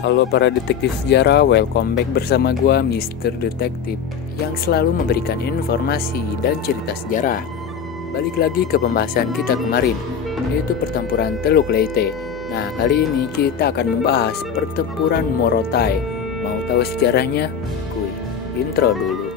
Halo para detektif sejarah, welcome back bersama gua Mr. Detektif yang selalu memberikan informasi dan cerita sejarah. Balik lagi ke pembahasan kita kemarin, yaitu pertempuran Teluk Leyte. Nah, kali ini kita akan membahas pertempuran Morotai. Mau tahu sejarahnya? Kuy, intro dulu.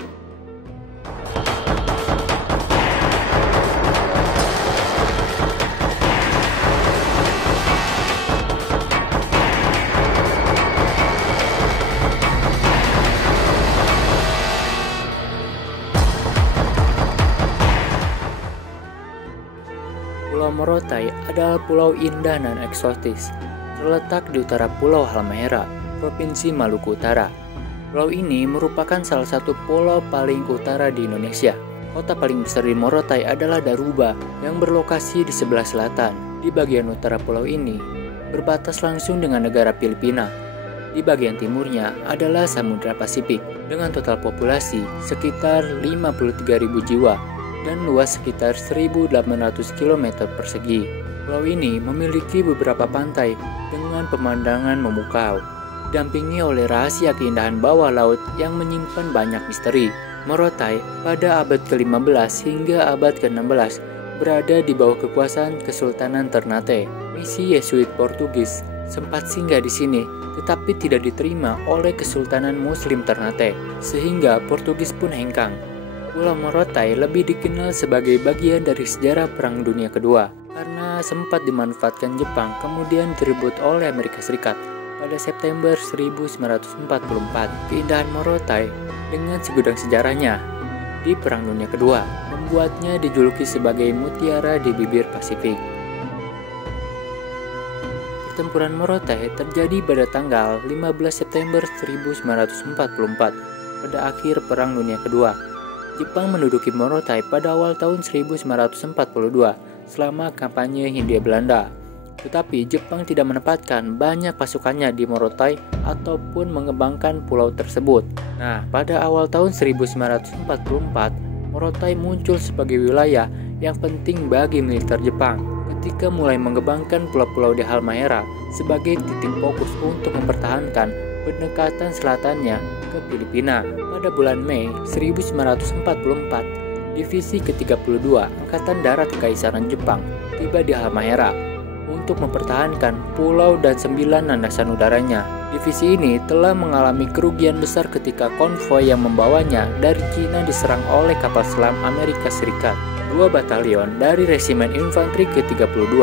Pulau Morotai adalah pulau indah dan eksotis, terletak di utara Pulau Halmahera, Provinsi Maluku Utara. Pulau ini merupakan salah satu pulau paling utara di Indonesia. Kota paling besar di Morotai adalah Daruba, yang berlokasi di sebelah selatan. Di bagian utara pulau ini, berbatas langsung dengan negara Filipina. Di bagian timurnya adalah Samudra Pasifik, dengan total populasi sekitar 53.000 jiwa. Dan luas sekitar 1.800 km persegi. Pulau ini memiliki beberapa pantai dengan pemandangan memukau, didampingi oleh rahasia keindahan bawah laut yang menyimpan banyak misteri. Morotai pada abad ke-15 hingga abad ke-16 berada di bawah kekuasaan Kesultanan Ternate. Misi Yesuit Portugis sempat singgah di sini, tetapi tidak diterima oleh Kesultanan Muslim Ternate, sehingga Portugis pun hengkang. Pulau Morotai lebih dikenal sebagai bagian dari sejarah Perang Dunia Kedua karena sempat dimanfaatkan Jepang kemudian direbut oleh Amerika Serikat pada September 1944. Keindahan Morotai dengan segudang sejarahnya di Perang Dunia Kedua membuatnya dijuluki sebagai mutiara di bibir Pasifik. Pertempuran Morotai terjadi pada tanggal 15 September 1944 pada akhir Perang Dunia Kedua. Jepang menduduki Morotai pada awal tahun 1942 selama kampanye Hindia Belanda. Tetapi Jepang tidak menempatkan banyak pasukannya di Morotai ataupun mengembangkan pulau tersebut. Nah, pada awal tahun 1944, Morotai muncul sebagai wilayah yang penting bagi militer Jepang ketika mulai mengembangkan pulau-pulau di Halmahera sebagai titik fokus untuk mempertahankan pendekatan selatannya ke Filipina. Pada bulan Mei 1944, Divisi ke-32 Angkatan Darat Kekaisaran Jepang tiba di Halmahera untuk mempertahankan pulau dan 9 landasan udaranya. Divisi ini telah mengalami kerugian besar ketika konvoi yang membawanya dari Cina diserang oleh kapal selam Amerika Serikat. 2 batalion dari Resimen Infanteri ke-32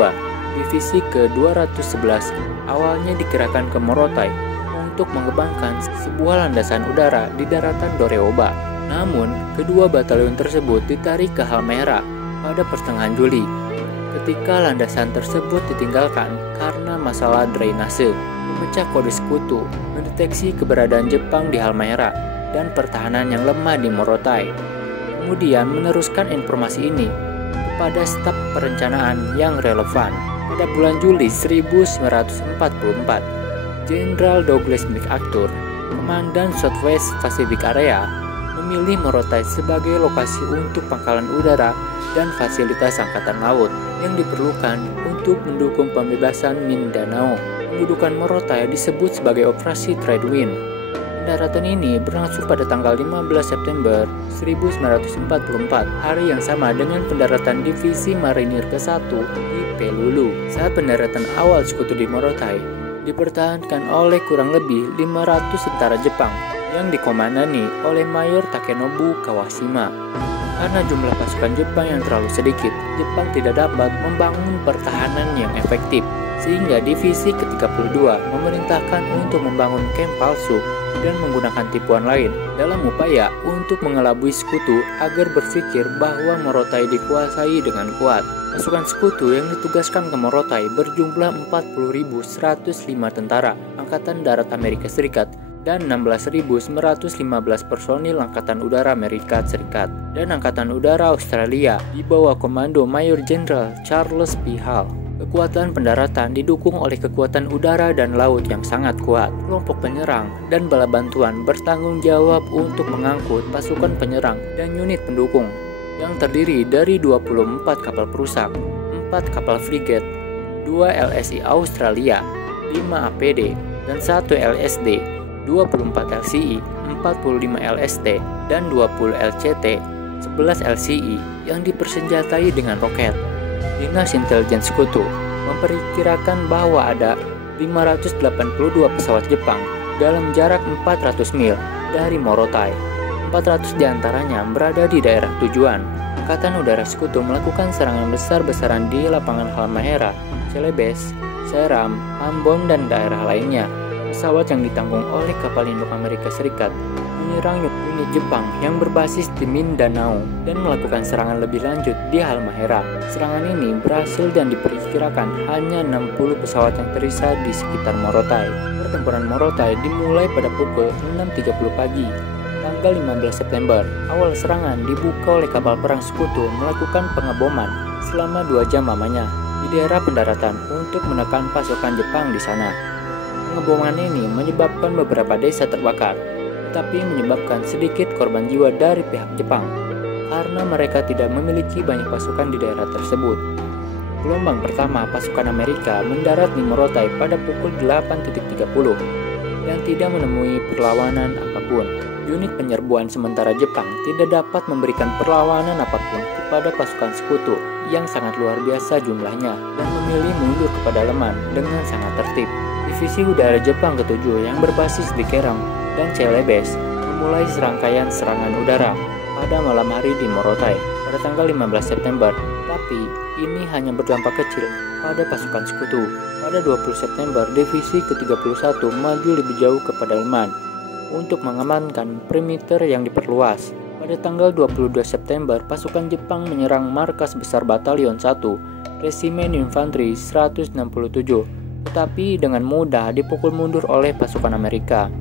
Divisi ke-211 awalnya dikerahkan ke Morotai untuk mengembangkan sebuah landasan udara di daratan Doreoba. Namun, kedua batalion tersebut ditarik ke Halmahera pada pertengahan Juli. Ketika landasan tersebut ditinggalkan karena masalah drainase, pemecah kode sekutu mendeteksi keberadaan Jepang di Halmahera dan pertahanan yang lemah di Morotai. Kemudian meneruskan informasi ini kepada staf perencanaan yang relevan. Pada bulan Juli 1944, Jenderal Douglas MacArthur, Komandan Southwest Pacific Area, memilih Morotai sebagai lokasi untuk pangkalan udara dan fasilitas angkatan laut yang diperlukan untuk mendukung pembebasan Mindanao. Pendudukan Morotai disebut sebagai Operasi Trident. Pendaratan ini berlangsung pada tanggal 15 September 1944, hari yang sama dengan pendaratan Divisi Marinir ke-1 di Pelulu. Saat pendaratan awal sekutu di Morotai dipertahankan oleh kurang lebih 500 tentara Jepang yang dikomandani oleh Mayor Takenobu Kawashima. Karena jumlah pasukan Jepang yang terlalu sedikit, Jepang tidak dapat membangun pertahanan yang efektif, sehingga Divisi ke-32 memerintahkan untuk membangun kamp palsu dan menggunakan tipuan lain dalam upaya untuk mengelabui sekutu agar berpikir bahwa Morotai dikuasai dengan kuat. Pasukan sekutu yang ditugaskan ke Morotai berjumlah 40.105 tentara Angkatan Darat Amerika Serikat dan 16.915 personil Angkatan Udara Amerika Serikat dan Angkatan Udara Australia di bawah komando Mayor Jenderal Charles P. Hall. Kekuatan pendaratan didukung oleh kekuatan udara dan laut yang sangat kuat. Kelompok penyerang dan bala bantuan bertanggung jawab untuk mengangkut pasukan penyerang dan unit pendukung yang terdiri dari 24 kapal perusak, 4 kapal frigat, 2 LSI Australia, 5 APD, dan 1 LSD, 24 LCI, 45 LST, dan 20 LCT, 11 LCI yang dipersenjatai dengan roket. Dinas Intelijen Sekutu memperkirakan bahwa ada 582 pesawat Jepang dalam jarak 400 mil dari Morotai. 400 diantaranya berada di daerah tujuan. Angkatan Udara Sekutu melakukan serangan besar-besaran di lapangan Halmahera, Celebes, Seram, Ambon, dan daerah lainnya. Pesawat yang ditanggung oleh kapal induk Amerika Serikat menyerang unit Jepang yang berbasis di Mindanao dan melakukan serangan lebih lanjut di Halmahera. Serangan ini berhasil dan diperkirakan hanya 60 pesawat yang tersisa di sekitar Morotai. Pertempuran Morotai dimulai pada pukul 6.30 pagi, tanggal 15 September. Awal serangan dibuka oleh kapal perang Sekutu melakukan pengeboman selama 2 jam lamanya di daerah pendaratan untuk menekan pasukan Jepang di sana. Pengeboman ini menyebabkan beberapa desa terbakar, tetapi menyebabkan sedikit korban jiwa dari pihak Jepang karena mereka tidak memiliki banyak pasukan di daerah tersebut. Gelombang pertama pasukan Amerika mendarat di Morotai pada pukul 8.30 dan tidak menemui perlawanan apapun. Unit penyerbuan sementara Jepang tidak dapat memberikan perlawanan apapun kepada pasukan Sekutu yang sangat luar biasa jumlahnya dan memilih mundur ke pedalaman dengan sangat tertib. Divisi Udara Jepang ke-7 yang berbasis di Kerang dan Celebes memulai serangkaian serangan udara pada malam hari di Morotai pada tanggal 15 September, tapi ini hanya berdampak kecil pada pasukan Sekutu. Pada 20 September, Divisi ke-31 maju lebih jauh ke pedalaman untuk mengamankan perimeter yang diperluas. Pada tanggal 22 September, pasukan Jepang menyerang markas besar Batalion 1, Resimen Infanteri 167, tetapi dengan mudah dipukul mundur oleh pasukan Amerika.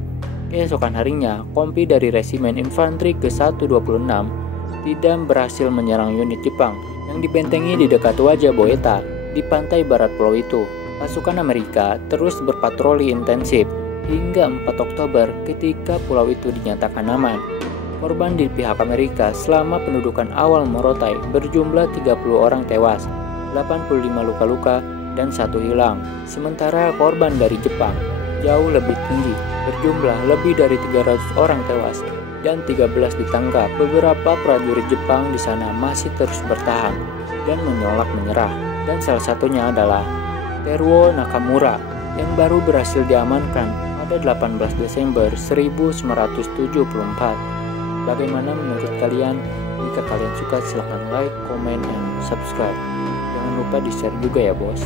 Keesokan harinya, kompi dari Resimen Infanteri ke-126 tidak berhasil menyerang unit Jepang yang dibentengi di dekat wajah Boeta di pantai barat pulau itu. Pasukan Amerika terus berpatroli intensif hingga 4 Oktober ketika pulau itu dinyatakan aman. Korban di pihak Amerika selama pendudukan awal Morotai berjumlah 30 orang tewas, 85 luka-luka, dan 1 hilang. Sementara korban dari Jepang jauh lebih tinggi, berjumlah lebih dari 300 orang tewas dan 13 ditangkap. Beberapa prajurit Jepang di sana masih terus bertahan dan menolak menyerah, dan salah satunya adalah Teruo Nakamura yang baru berhasil diamankan pada 18 Desember 1974. Bagaimana menurut kalian? Jika kalian suka silahkan like, comment, dan subscribe. Jangan lupa di-share juga ya bos.